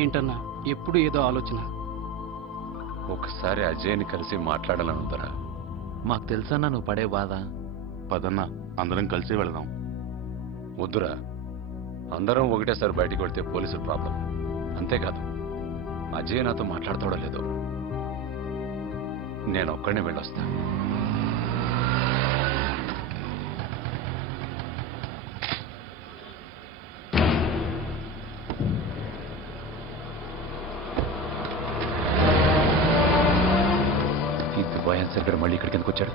ఏంటన్నా ఎప్పుడు ఏదో ఆలోచన. ఒకసారి అజయ్ని కలిసి మాట్లాడాలనుందరా. మాకు తెలుసన్నా నువ్వు పడే బాధ. పదన్నా అందరం కలిసి వెళదాం. వద్దురా, అందరం ఒకటేసారి బయటికి వెళ్తే పోలీసులు ప్రాబ్లం. అంతేకాదు అజయ్ నాతో మాట్లాడతాడో లేదో. నేను ఒక్కడినే వెళ్ళొస్తా. ఈ దుబాయ్ అన్సర్ మళ్ళీ ఇక్కడికి ఎందుకు వచ్చాడు?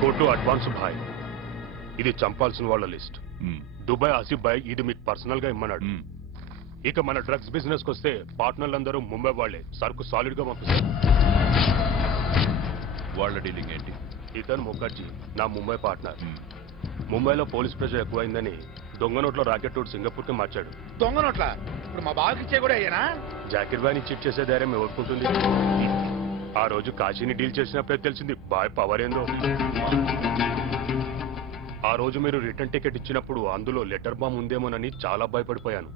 కోట్లు అడ్వాన్స్ భాయ్. ఇది చంపాల్సిన వాళ్ళ లిస్ట్. దుబాయ్ ఆసిఫ్ భాయ్ ఇది మీకు పర్సనల్ గా ఇమ్మన్నాడు. ఇక మన డ్రగ్స్ బిజినెస్ కి వస్తే పార్ట్నర్లందరూ ముంబై వాళ్లే. సరుకు సాలిడ్ గా పంపిస్తారు. వాళ్ళ డీలింగ్ ఏంటి? ఇతను ముఖర్జీ నా ముంబై పార్ట్నర్. ముంబైలో పోలీస్ ప్రెషర్ ఎక్కువైందని దొంగ నోట్లో రాకెట్ రూట్ సింగపూర్ కి మార్చాడు. దొంగ నోట్ల ఇప్పుడు మా బాగా ఇచ్చే కూడా అయ్యానా? జాకిర్ బాయ్ ని చీట్ చేసే ధైర్యం ఎవరుకుంటుంది? ఆ రోజు కాశీని డీల్ చేసినప్పుడే తెలిసింది బాయ్ పవర్ ఏందో. ఆ రోజు మీరు రిటర్న్ టికెట్ ఇచ్చినప్పుడు అందులో లెటర్ బాంబ్ ఉందేమోనని చాలా భయపడిపోయాను.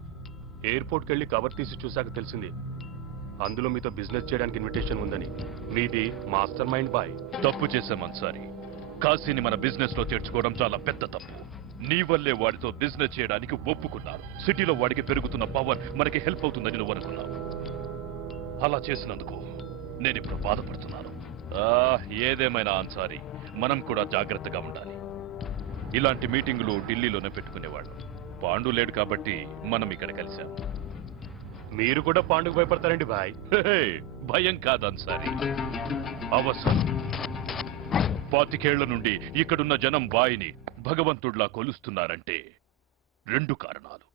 ఎయిర్పోర్ట్కి వెళ్ళి కవర్ తీసి చూశాక తెలిసింది అందులో మీతో బిజినెస్ చేయడానికి ఇన్విటేషన్ ఉందని. మీది మాస్టర్ మైండ్ బాయ్. తప్పు చేశాం అన్సారీ. కాశీని మన బిజినెస్ లో చేర్చుకోవడం చాలా పెద్ద తప్పు. నీ వల్లే వాడితో బిజినెస్ చేయడానికి ఒప్పుకున్నారు. సిటీలో వాడికి పెరుగుతున్న పవర్ మనకి హెల్ప్ అవుతుందని నువ్వు అనుకున్నావు. అలా చేసినందుకు నేనిప్పుడు బాధపడుతున్నాను. ఏదేమైనా అన్సారీ, మనం కూడా జాగ్రత్తగా ఉండాలి. ఇలాంటి మీటింగులు ఢిల్లీలోనే పెట్టుకునేవాళ్ళు. పాండు లేడు కాబట్టి మనం ఇక్కడ కలిశాం. మీరు కూడా పాండుకు భయపడతారండి బాయ్? భయం కాదు అన్సారీ, అవసరం. 25 ఏళ్ల నుండి ఇక్కడున్న జనం బాయిని భగవంతుడిలా కొలుస్తున్నారంటే 2 కారణాలు.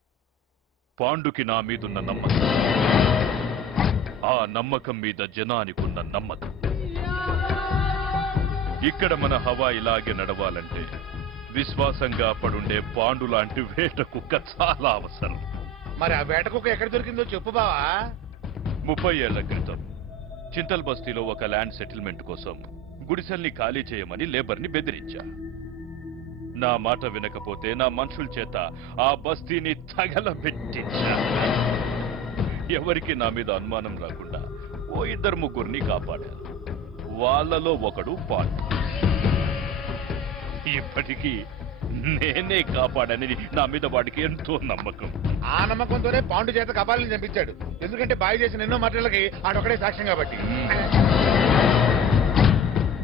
పాండుకి నా మీదున్న నమ్మకం, ఆ నమ్మకం మీద జనానికున్న నమ్మకం. ఇక్కడ మన హవా ఇలాగే నడవాలంటే విశ్వాసంగా పడుండే పాండు లాంటి వేట కుక్క చాలా అవసరం. మరి ఆ వేట కుక్క ఎక్కడ దొరికిందో చెప్పు బావా. 30 ఏళ్ల క్రితం చింతల్ బస్తీలో ఒక ల్యాండ్ సెటిల్మెంట్ కోసం గుడిసెల్ని ఖాళీ చేయమని లేబర్ని బెదిరించా. నా మాట వినకపోతే నా మనుషుల చేత ఆ బస్తీని తగలబెట్టించా. ఎవరికి నా మీద అనుమానం రాకుండా ఓ 2-3 కాపాడారు. వాళ్ళలో ఒకడు పాండు. ఇప్పటికీ నేనే కాపాడని నా మీద వాడికి ఎంతో నమ్మకం. ఆ నమ్మకంతోనే పాండు చేత కపాలని చంపించాడు. ఎందుకంటే బాయ్ చేసిన ఎన్నో మాటలకి ఆడొక్కడే సాక్ష్యం కాబట్టి.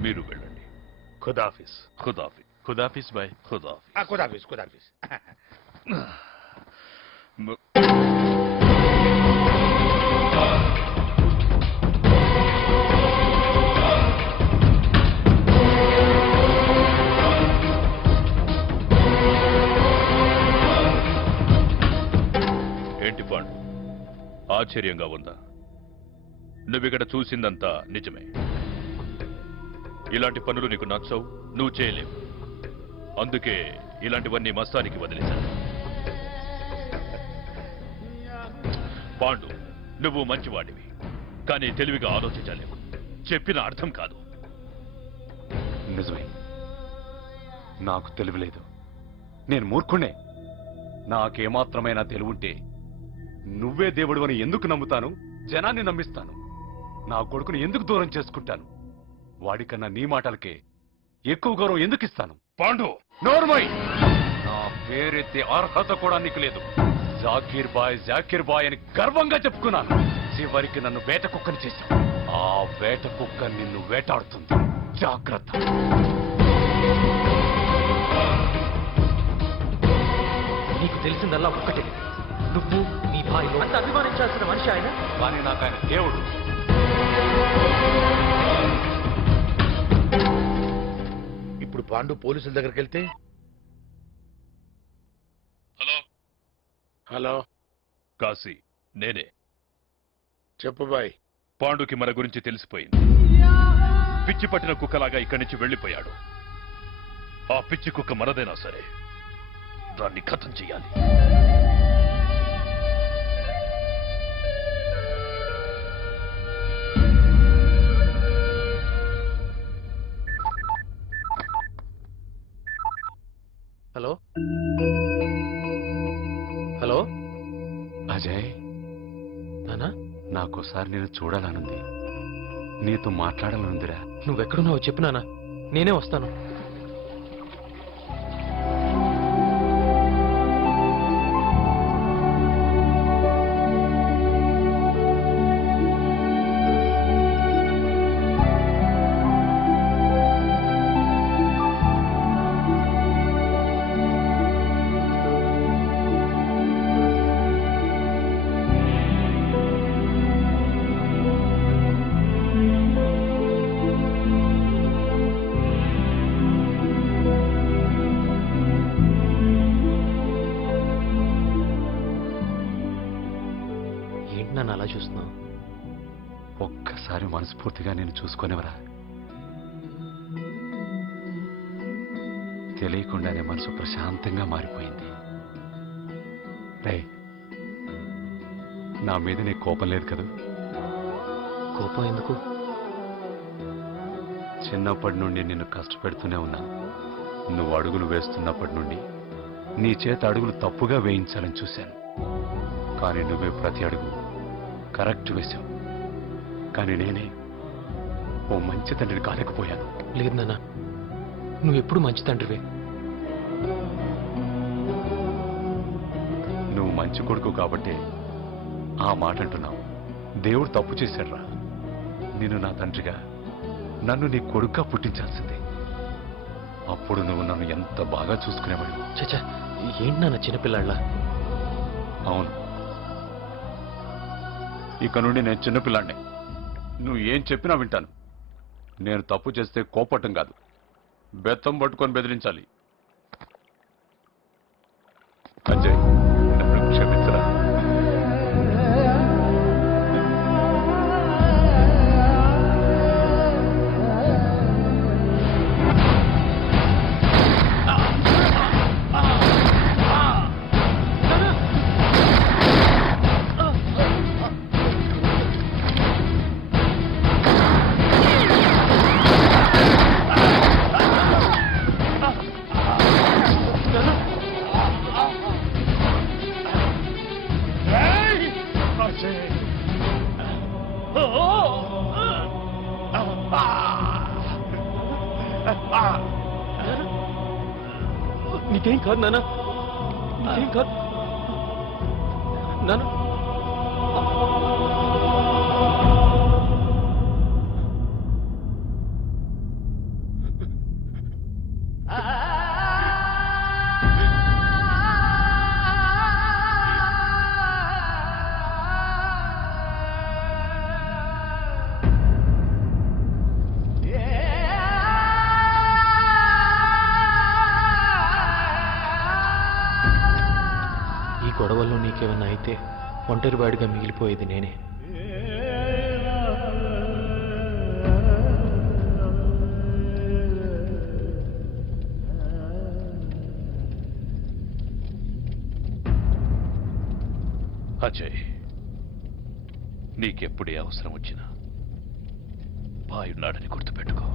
మీరు వెళ్ళండి. ఖుదాఫిస్. ఖుదాఫిస్. ఖుదాఫిస్ బాయ్. ఖుదాఫిస్. ఖుదాఫిస్ ఖుదాఫిస్. ఏంటి పాండు, ఆశ్చర్యంగా ఉందా? నువ్విక్కడ చూసిందంతా నిజమే. ఇలాంటి పనులు నీకు నచ్చవు, నువ్వు చేయలేవు. అందుకే ఇలాంటివన్నీ మస్తానికి వదిలేశాను. పాండు, నువ్వు మంచివాడివి, కానీ తెలివిగా ఆలోచించలేవు. చెప్పిన అర్థం కాదు. నిజమే, నాకు తెలివి లేదు. నేను మూర్ఖుణ్ణే. నాకేమాత్రమైనా తెలివుంటే నువ్వే దేవుడు అని ఎందుకు నమ్ముతాను? జనాన్ని నమ్మిస్తాను. నా కొడుకుని ఎందుకు దూరం చేసుకుంటాను? వాడికన్నా నీ మాటలకే ఎక్కువ గౌరవం ఎందుకు ఇస్తాను? పాండు, నోర్మై! నా పేరెత్తే అర్హత కూడా నీకు లేదు. జాకీర్ బాయ్ అని గర్వంగా చెప్పుకున్నాను. చివరికి నన్ను వేట కుక్కని చేశావు. ఆ వేట కుక్క నిన్ను వేటాడుతుంది. జాగ్రత్త. నీకు తెలిసిందల్లా ఒక్కటే, నువ్వు నీ భార్య అంత అభిమానించాల్సిన మనిషి ఆయన. కానీ నాకు ఆయన దేవుడు. ఇప్పుడు పాండు పోలీసుల దగ్గరికి వెళ్తే? హలో హలో, కాశీ, నేనే. చెప్పు బాయ్. పాండుకి మన గురించి తెలిసిపోయింది. పిచ్చి పట్టిన కుక్కలాగా ఇక్కడి నుంచి వెళ్ళిపోయాడు. ఆ పిచ్చి కుక్క మనదైనా సరే దాన్ని ఖతం చెయ్యాలి. హలో హలో అజయ్, నానా, నాకోసారి నేను చూడాలనుంది, నీతో మాట్లాడాలనుందిరా. నువ్వెక్కడున్నావో చెప్పు నానా, నేనే వస్తాను. ఏంటి నాన్న అలా చూస్తున్నావు? ఒక్కసారి మనస్ఫూర్తిగా నేను చూసుకునేవరా. తెలియకుండానే మనసు ప్రశాంతంగా మారిపోయింది. రే, నా మీద నీకు కోపం లేదు కదా? కోపం ఎందుకు? చిన్నప్పటి నుండి నిన్ను కష్టపెడుతూనే ఉన్నా. నువ్వు అడుగులు వేస్తున్నప్పటి నుండి నీ చేత అడుగులు తప్పుగా వేయించాలని చూశాను. కానీ నువ్వే ప్రతి అడుగు కరెక్ట్ వేశావు. కానీ నేనే ఓ మంచి తండ్రిని కాలేకపోయాను. లేదు నాన్న, నువ్వెప్పుడు మంచి తండ్రివే. నువ్వు మంచి కొడుకు కాబట్టే ఆ మాట అంటున్నావు. దేవుడు తప్పు చేశాడురా. నేను నా తండ్రిగా, నన్ను నీ కొడుకుగా పుట్టించాల్సిందే. అప్పుడు నువ్వు నన్ను ఎంత బాగా చూసుకునేవాడు. చచ్చా, ఏంటి నాన్న చిన్నపిల్లాళ్ళ? అవును, ఇక నుండి నేను చిన్నపిల్లాడినే. నువ్వు ఏం చెప్పినా వింటాను. నేను తప్పు చేస్తే కోపట్టం కాదు, బెత్తం పట్టుకొని బెదిరించాలి. అజయ్, నన్ను క్షమించరా. నీకేం కాదు నాన్న, నీకేం కాదు నాన్న. ఈ గొడవల్లో నీకేమన్నా అయితే ఒంటరి వాడిగా మిగిలిపోయేది నేనే. అజయ్, నీకెప్పుడే అవసరం వచ్చినా బాయున్నాడని గుర్తుపెట్టుకో.